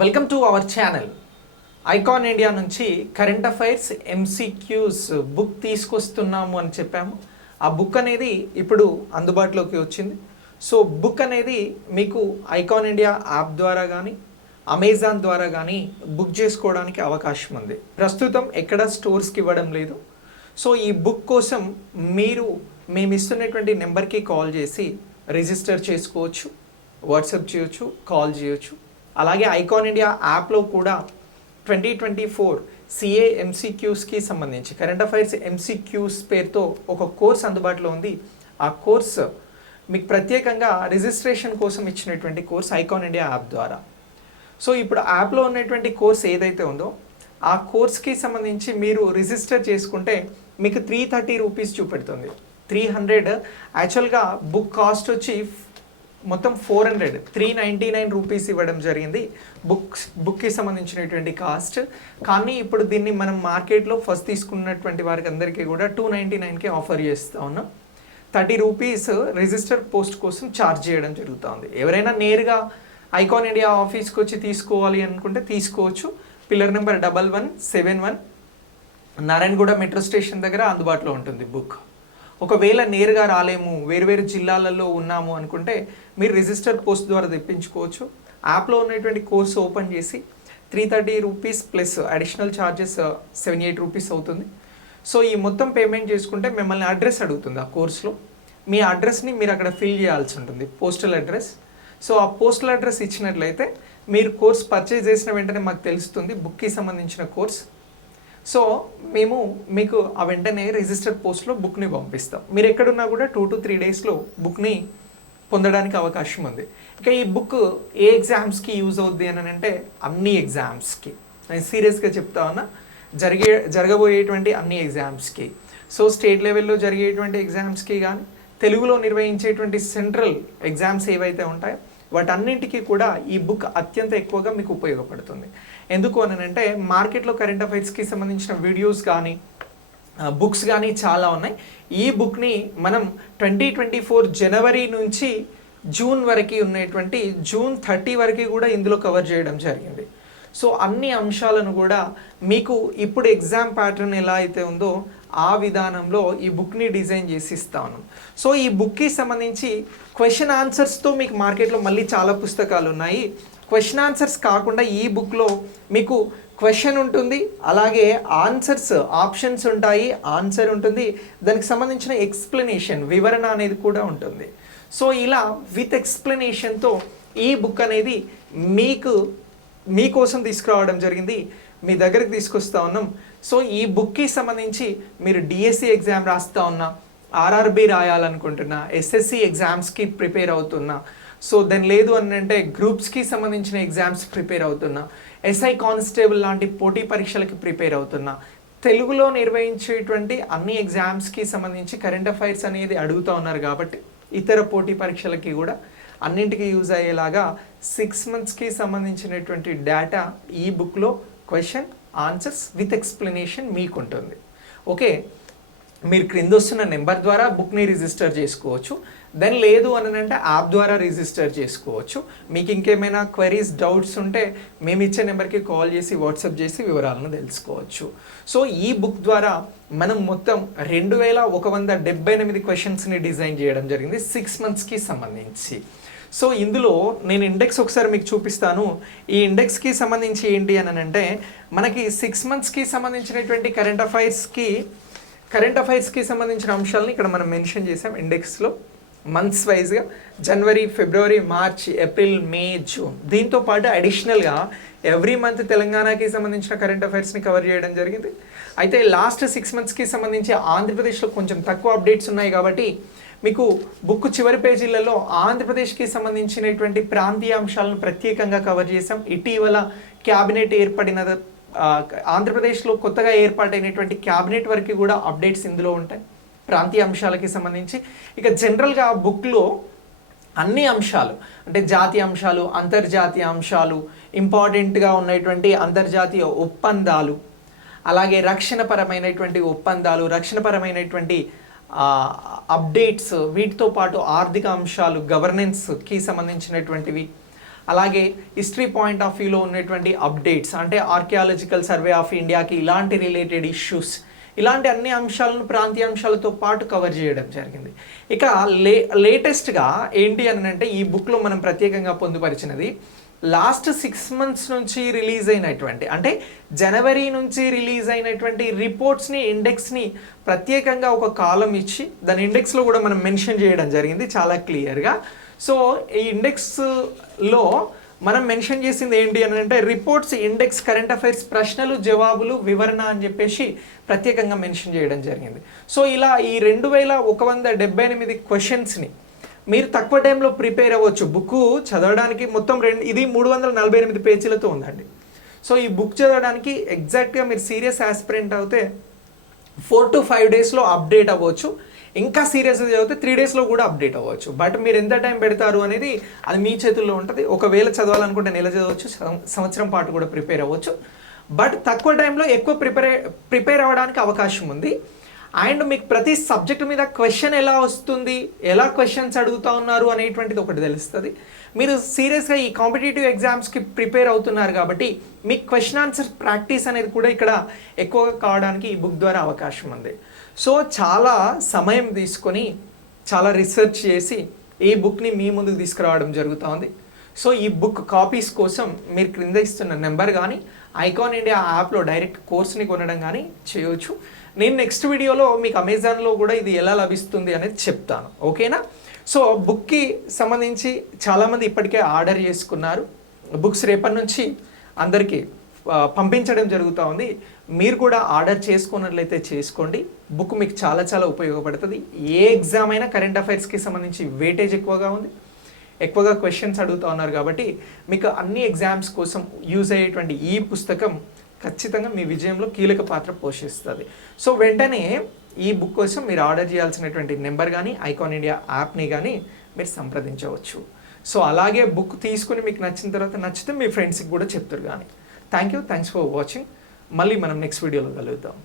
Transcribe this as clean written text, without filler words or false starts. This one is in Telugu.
Welcome to our channel. Icon India నుంచి కరెంట్ అఫైర్స్ ఎంసీక్యూస్ బుక్ తీసుకొస్తున్నాము అని చెప్పాము. ఆ బుక్ అనేది ఇప్పుడు అందుబాటులోకి వచ్చింది. సో బుక్ అనేది మీకు ఐకాన్ ఇండియా యాప్ ద్వారా కానీ అమెజాన్ ద్వారా కానీ బుక్ చేసుకోవడానికి అవకాశం ఉంది. ప్రస్తుతం ఎక్కడ స్టోర్స్కి ఇవ్వడం లేదు. సో ఈ బుక్ కోసం మీరు మేము ఇస్తున్నటువంటి నెంబర్కి కాల్ చేసి రిజిస్టర్ చేసుకోవచ్చు, వాట్సాప్ చేయొచ్చు, కాల్ చేయొచ్చు. అలాగే ఐకాన్ ఇండియా యాప్లో కూడా 2024 సిఏ ఎంసీక్యూస్కి సంబంధించి కరెంట్ అఫైర్స్ ఎంసీక్యూస్ పేరుతో ఒక కోర్స్ అందుబాటులో ఉంది. ఆ కోర్స్ మీకు ప్రత్యేకంగా రిజిస్ట్రేషన్ కోసం ఇచ్చినటువంటి కోర్స్ ఐకాన్ ఇండియా యాప్ ద్వారా. సో ఇప్పుడు యాప్లో ఉన్నటువంటి కోర్స్ ఏదైతే ఉందో ఆ కోర్స్కి సంబంధించి మీరు రిజిస్టర్ చేసుకుంటే మీకు 330 రూపీస్ చూపెడుతుంది. 300 యాక్చువల్గా బుక్ కాస్ట్ వచ్చి మొత్తం 400, 399 రూపీస్ ఇవ్వడం జరిగింది బుక్కి సంబంధించినటువంటి కాస్ట్. కానీ ఇప్పుడు దీన్ని మనం మార్కెట్లో ఫస్ట్ తీసుకున్నటువంటి వారికి అందరికీ కూడా 299కి ఆఫర్ చేస్తూ ఉన్నాం. 30 రూపీస్ రిజిస్టర్ పోస్ట్ కోసం ఛార్జ్ చేయడం జరుగుతుంది. ఎవరైనా నేరుగా ఐకాన్ ఇండియా ఆఫీస్కి వచ్చి తీసుకోవాలి అనుకుంటే తీసుకోవచ్చు. Pillar number 1171 Narayanguda metro station దగ్గర అందుబాటులో ఉంటుంది బుక్. ఒకవేళ నేరుగా రాలేము, వేరు జిల్లాలలో ఉన్నాము అనుకుంటే మీరు రిజిస్టర్ పోస్ట్ ద్వారా తెప్పించుకోవచ్చు. యాప్లో ఉన్నటువంటి కోర్సు ఓపెన్ చేసి 330 rupees plus additional charges 78 rupees అవుతుంది. సో ఈ మొత్తం పేమెంట్ చేసుకుంటే మిమ్మల్ని అడ్రస్ అడుగుతుంది. ఆ కోర్సులో మీ అడ్రస్ని మీరు అక్కడ ఫిల్ చేయాల్సి ఉంటుంది, పోస్టల్ అడ్రస్. సో ఆ పోస్టల్ అడ్రస్ ఇచ్చినట్లయితే మీరు కోర్స్ పర్చేజ్ చేసిన వెంటనే మాకు తెలుస్తుంది బుక్కి సంబంధించిన కోర్స్. సో మేము మీకు ఆ వెంటనే రిజిస్టర్డ్ పోస్ట్లో బుక్ని పంపిస్తాం. మీరు ఎక్కడున్నా కూడా 2 to 3 డేస్లో బుక్ని పొందడానికి అవకాశం ఉంది. ఇక ఈ బుక్ ఏ ఎగ్జామ్స్కి యూజ్ అవుద్ది అని అంటే అన్ని ఎగ్జామ్స్కి, నేను సీరియస్గా చెప్తా ఉన్నా, జరగబోయేటువంటి అన్ని ఎగ్జామ్స్కి. సో స్టేట్ లెవెల్లో జరిగేటువంటి ఎగ్జామ్స్కి కానీ తెలుగులో నిర్వహించేటువంటి సెంట్రల్ ఎగ్జామ్స్ ఏవైతే ఉంటాయో వాటన్నింటికీ కూడా ఈ బుక్ అత్యంత ఎక్కువగా మీకు ఉపయోగపడుతుంది. ఎందుకు అని అంటే మార్కెట్లో కరెంట్ అఫైర్స్కి సంబంధించిన వీడియోస్ కానీ బుక్స్ కానీ చాలా ఉన్నాయి. ఈ బుక్ని మనం 2024 జనవరి నుంచి జూన్ వరకు ఉన్నటువంటి జూన్ 30 వరకు కూడా ఇందులో కవర్ చేయడం జరిగింది. సో అన్ని అంశాలను కూడా మీకు ఇప్పుడు ఎగ్జామ్ ప్యాటర్న్ ఎలా అయితే ఉందో ఆ విధానంలో ఈ బుక్ని డిజైన్ చేసి ఇస్తా ఉన్నాం. సో ఈ బుక్కి సంబంధించి క్వశ్చన్ ఆన్సర్స్తో మీకు మార్కెట్లో మళ్ళీ చాలా పుస్తకాలు ఉన్నాయి. క్వశ్చన్ ఆన్సర్స్ కాకుండా ఈ బుక్లో మీకు క్వశ్చన్ ఉంటుంది, అలాగే ఆన్సర్స్ ఆప్షన్స్ ఉంటాయి, ఆన్సర్ ఉంటుంది, దానికి సంబంధించిన ఎక్స్ప్లెనేషన్ వివరణ అనేది కూడా ఉంటుంది. సో ఇలా విత్ ఎక్స్ప్లెనేషన్తో ఈ బుక్ అనేది మీకోసం తీసుకురావడం జరిగింది, మీ దగ్గరికి తీసుకొస్తా ఉన్నాం. సో ఈ బుక్కి సంబంధించి మీరు డిఎస్సి ఎగ్జామ్ రాస్తా ఉన్నా, ఆర్ఆర్బి రాయాలనుకుంటున్నా, ఎస్ఎస్సి ఎగ్జామ్స్కి ప్రిపేర్ అవుతున్నా, సో దాని లేదు అని అంటే గ్రూప్స్కి సంబంధించిన ఎగ్జామ్స్ ప్రిపేర్ అవుతున్నా, ఎస్ఐ కానిస్టేబుల్ లాంటి పోటీ పరీక్షలకి ప్రిపేర్ అవుతున్నా, తెలుగులో నిర్వహించేటువంటి అన్ని ఎగ్జామ్స్కి సంబంధించి కరెంట్ అఫైర్స్ అనేది అడుగుతూ ఉన్నారు కాబట్టి ఇతర పోటీ పరీక్షలకి కూడా అన్నింటికి యూజ్ అయ్యేలాగా 6 monthsకి సంబంధించినటువంటి డేటా ఈ బుక్లో క్వశ్చన్ ఆన్సర్స్ విత్ ఎక్స్ప్లెనేషన్ మీకు ఉంటుంది. ఓకే, మీరు క్రింద వస్తున్న నెంబర్ ద్వారా బుక్ని రిజిస్టర్ చేసుకోవచ్చు. దెన్ లేదు అని అంటే యాప్ ద్వారా రిజిస్టర్ చేసుకోవచ్చు. మీకు ఇంకేమైనా క్వరీస్ డౌట్స్ ఉంటే మేము ఇచ్చే నెంబర్కి కాల్ చేసి వాట్సాప్ చేసి వివరాలను తెలుసుకోవచ్చు. సో ఈ బుక్ ద్వారా మనం మొత్తం 2178 క్వశ్చన్స్ని డిజైన్ చేయడం జరిగింది 6 monthsకి సంబంధించి. సో ఇందులో నేను ఇండెక్స్ ఒకసారి మీకు చూపిస్తాను. ఈ ఇండెక్స్కి సంబంధించి ఏంటి అని అంటే మనకి 6 monthsకి సంబంధించినటువంటి కరెంట్ అఫైర్స్కి సంబంధించిన అంశాలను ఇక్కడ మనం మెన్షన్ చేసాం ఇండెక్స్లో మంత్స్ వైజ్గా. జనవరి, ఫిబ్రవరి, మార్చ్, ఏప్రిల్, మే, జూన్. దీంతో పాటు అడిషనల్గా ఎవ్రీ మంత్ తెలంగాణకి సంబంధించిన కరెంట్ అఫైర్స్ని కవర్ చేయడం జరిగింది. అయితే లాస్ట్ 6 monthsకి సంబంధించి ఆంధ్రప్రదేశ్లో కొంచెం తక్కువ అప్డేట్స్ ఉన్నాయి కాబట్టి మీకు బుక్ చివరి పేజీలలో ఆంధ్రప్రదేశ్కి సంబంధించినటువంటి ప్రాంతీయ అంశాలను ప్రత్యేకంగా కవర్ చేసాం. ఇటీవల క్యాబినెట్ ఆంధ్రప్రదేశ్లో కొత్తగా ఏర్పాటైనటువంటి క్యాబినెట్ వరకు కూడా అప్డేట్స్ ఇందులో ఉంటాయి ప్రాంతీయ అంశాలకి సంబంధించి. ఇక జనరల్గా బుక్లో అన్ని అంశాలు అంటే జాతీయ అంశాలు, అంతర్జాతీయ అంశాలు, ఇంపార్టెంట్గా ఉన్నటువంటి అంతర్జాతీయ ఒప్పందాలు, అలాగే రక్షణపరమైనటువంటి ఒప్పందాలు, రక్షణపరమైనటువంటి అప్డేట్స్, వీటితో పాటు ఆర్థిక అంశాలు, గవర్నెన్స్కి సంబంధించినటువంటివి, అలాగే హిస్టరీ పాయింట్ ఆఫ్ వ్యూలో ఉన్నటువంటి అప్డేట్స్, అంటే ఆర్కియాలజికల్ సర్వే ఆఫ్ ఇండియాకి ఇలాంటి రిలేటెడ్ ఇష్యూస్, ఇలాంటి అన్ని అంశాలను ప్రాంతీయ అంశాలతో పాటు కవర్ చేయడం జరిగింది. ఇక లేటెస్ట్గా ఏంటి అని అంటే ఈ బుక్లో మనం ప్రత్యేకంగా పొందుపరిచినది లాస్ట్ 6 months నుంచి రిలీజ్ అయినటువంటి, అంటే జనవరి నుంచి రిలీజ్ అయినటువంటి రిపోర్ట్స్ని, ఇండెక్స్ని ప్రత్యేకంగా ఒక కాలం ఇచ్చి దాని ఇండెక్స్లో కూడా మనం మెన్షన్ చేయడం జరిగింది చాలా క్లియర్గా. సో ఈ ఇండెక్స్లో మనం మెన్షన్ చేసింది ఏంటి అని అంటే రిపోర్ట్స్, ఇండెక్స్, కరెంట్ అఫైర్స్, ప్రశ్నలు, జవాబులు, వివరణ అని చెప్పేసి ప్రత్యేకంగా మెన్షన్ చేయడం జరిగింది. సో ఇలా ఈ 2178 క్వశ్చన్స్ని మీరు తక్కువ టైంలో ప్రిపేర్ అవ్వచ్చు. బుక్ చదవడానికి మొత్తం ఇది 348 పేజీలతో ఉందండి. సో ఈ బుక్ చదవడానికి ఎగ్జాక్ట్గా మీరు సీరియస్ ఆస్పిరెంట్ అయితే 4 to 5 డేస్లో అప్డేట్ అవ్వచ్చు. ఇంకా సీరియస్గా చదివితే 3 డేస్లో కూడా అప్డేట్ అవ్వచ్చు. బట్ మీరు ఎంత టైం పెడతారు అనేది అది మీ చేతుల్లో ఉంటుంది. ఒకవేళ చదవాలనుకుంటే నెల చదవచ్చు, సంవత్సరం పాటు కూడా ప్రిపేర్ అవ్వచ్చు. బట్ తక్కువ టైంలో ఎక్కువ ప్రిపేర్ అవ్వడానికి అవకాశం ఉంది. అండ్ మీకు ప్రతి సబ్జెక్ట్ మీద క్వశ్చన్ ఎలా వస్తుంది, ఎలా క్వశ్చన్స్ అడుగుతూ ఉన్నారు అనేటువంటిది ఒకటి తెలుస్తుంది. మీరు సీరియస్గా ఈ కాంపిటేటివ్ ఎగ్జామ్స్కి ప్రిపేర్ అవుతున్నారు కాబట్టి మీకు క్వశ్చన్ ఆన్సర్ ప్రాక్టీస్ అనేది కూడా ఇక్కడ ఎక్కువగా కావడానికి ఈ బుక్ ద్వారా అవకాశం ఉంది. సో చాలా సమయం తీసుకొని చాలా రీసెర్చ్ చేసి ఈ బుక్ని మీ ముందుకు తీసుకురావడం జరుగుతూ ఉంది. సో ఈ బుక్ కాపీస్ కోసం మీరు క్రింద ఇస్తున్న నెంబర్ కానీ ఐకాన్ ఇండియా యాప్లో డైరెక్ట్ కోర్స్ని కొనడం కానీ చేయవచ్చు. నేను నెక్స్ట్ వీడియోలో మీకు అమెజాన్లో కూడా ఇది ఎలా లభిస్తుంది అనేది చెప్తాను, ఓకేనా? సో బుక్కి సంబంధించి చాలామంది ఇప్పటికే ఆర్డర్ చేసుకున్నారు. బుక్స్ రేపటి నుంచి అందరికీ పంపించడం జరుగుతూ ఉంది. మీరు కూడా ఆర్డర్ చేసుకున్నట్లయితే చేసుకోండి. బుక్ మీకు చాలా చాలా ఉపయోగపడుతుంది. ఏ ఎగ్జామ్ అయినా కరెంట్ అఫైర్స్కి సంబంధించి వెయిటేజ్ ఎక్కువగా ఉంది, ఎక్కువగా క్వశ్చన్స్ అడుగుతూ ఉన్నారు కాబట్టి మీకు అన్ని ఎగ్జామ్స్ కోసం యూజ్ అయ్యేటువంటి ఈ పుస్తకం ఖచ్చితంగా మీ విజయంలో కీలక పాత్ర పోషిస్తుంది. సో వెంటనే ఈ బుక్ కోసం మీరు ఆర్డర్ చేయాల్సినటువంటి నెంబర్ కానీ ఐకాన్ ఇండియా యాప్ని కానీ మీరు సంప్రదించవచ్చు. సో అలాగే బుక్ తీసుకుని మీకు నచ్చిన తర్వాత నచ్చితే మీ ఫ్రెండ్స్కి కూడా చెప్తారు కానీ. Thanks for watching. మళ్ళీ మనం నెక్స్ట్ వీడియోలో కలుద్దాం.